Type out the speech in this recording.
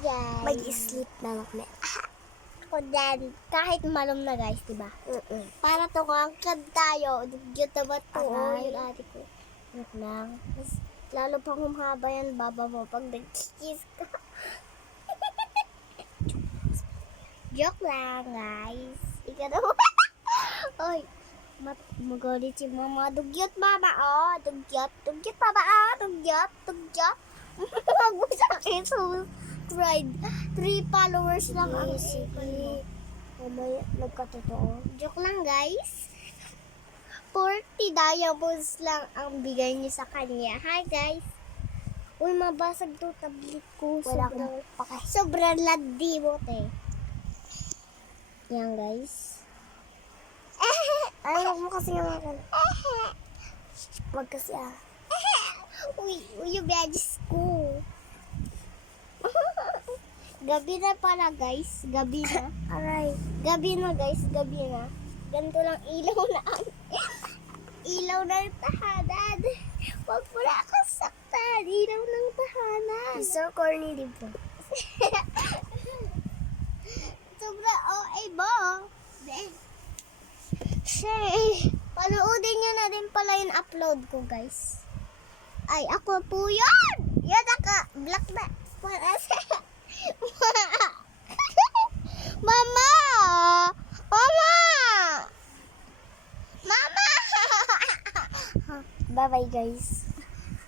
guys. Mag-sleep na kami. Ako din. Kahit malum na guys, diba? Para tumangkad tayo. Dugyot na ba ito? Aray. Yung ate ko. Wait lang. Mas, lalo pang humaba yan baba mo pag nag-kiss ka. Joke lang guys. Ikaw naman. Oy. Magalit si mama. Dugyot mama. Oh, dugyot. Dugyot mama. Oh, dugyot. Dugyot. Huwag mo sa akin subscribe. 3 followers lang ang Sige. Mamaya, nagkatotoo. Joke lang guys. 40 diamonds lang ang bigay niya sa kanya. Hi guys. Uy, mabasag to tablet ko. Wala akong pake. Sobrang landi mo, te. Yan guys. Ay, huwag mo kasi yung Wag kasi Uy, yung badges ko. Gabi na pala guys. Gabi na. Aray. Gabi na guys. Gabi na. Ganito lang ilaw na. Ilaw ng tahanan. Huwag mo na akong saktan. Ilaw ng tahanan. So corny, di ba? Sobra OA mo. Share. Panoodin nyo na din pala yung upload ko guys. Ay, ako po yun! Yan black na. Para sa... Mama! Mama! Mama! Bye-bye, guys.